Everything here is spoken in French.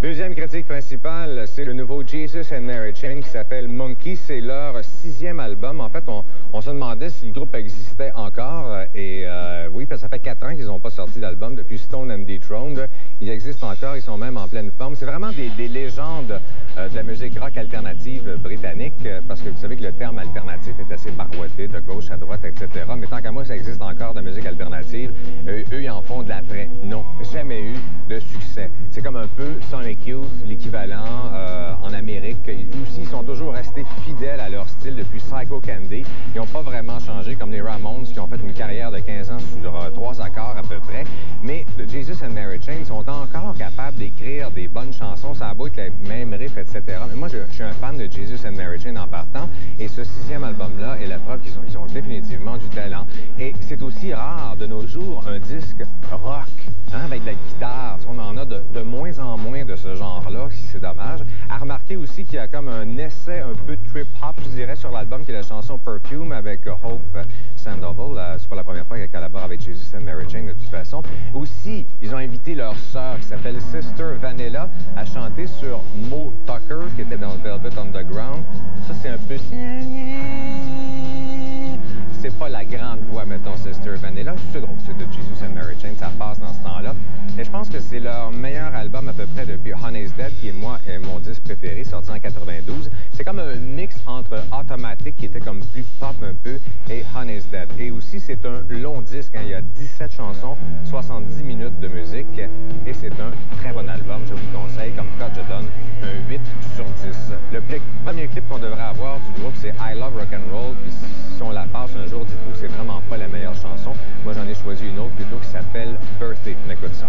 Deuxième critique principale, c'est le nouveau Jesus and Mary Chain qui s'appelle Monkey. C'est leur 6e album. En fait, on se demandait si le groupe existait encore. Oui, parce que ça fait 4 ans qu'ils n'ont pas sorti d'album depuis Stone and Dethroned. Ils existent encore, ils sont même en pleine forme. C'est vraiment des légendes de la musique rock alternative britannique, parce que vous savez que le terme alternatif est assez barouetté de gauche à droite, etc. Mais tant qu'à moi, ça existe encore de la musique alternative. Eux, ils en font de l'après. Non, jamais eu de succès. C'est comme un peu Sonic Youth, l'équivalent en Amérique. Aussi, ils sont toujours restés fidèles à leur style depuis Psycho Candy. Ils n'ont pas vraiment changé, comme les Ramones, qui ont fait une carrière de 15 ans sur 3 accords à peu près. Mais le Jesus and Mary Chain sont encore capables d'écrire des bonnes chansons. Ça a beau être les mêmes riffs, etc. Mais moi, je suis un fan de Jesus and Mary Chain en partant. Et ce 6e album-là est la preuve qu'ils ont définitivement du talent. Et c'est aussi rare de nos jours un disque rock, hein, avec de la guitare. On en a de moins en moins de ce genre-là, si c'est dommage. À remarquer aussi qu'il y a comme un essai un peu trip-hop, je dirais, sur l'album, qui est la chanson Perfume avec Hope Sandoval. C'est pas la première fois qu'elle collabore avec Jesus and Mary Chain, de toute façon. Aussi, ils ont invité leur sœur, qui s'appelle Sister Vanilla, à chanter sur Mo Tucker, qui était dans Velvet Underground. Ça, c'est un peu... C'est pas la grande voix, mettons, Sister Vanilla. C'est drôle, c'est de Jesus and Mary Chain, ça passe dans ce temps-là. Et je pense que c'est leur meilleur album à peu près depuis Honey's Dead, qui est mon disque préféré, sorti en 92. C'est comme un mix entre Automatic, qui était comme plus pop un peu, et Honey's Dead. Et aussi, c'est un long disque, hein. Il y a 17 chansons, 70 minutes de musique, et c'est un très bon album. Je vous le conseille. Comme cote, je donne un 8 sur 10. Le premier clip qu'on devrait avoir du groupe, c'est I Love Rock'n'Roll. Puis si on la passe un jour, dites-vous que c'est vraiment pas la meilleure chanson. Moi, j'en ai choisi une autre plutôt qui s'appelle Birthday. On écoute ça.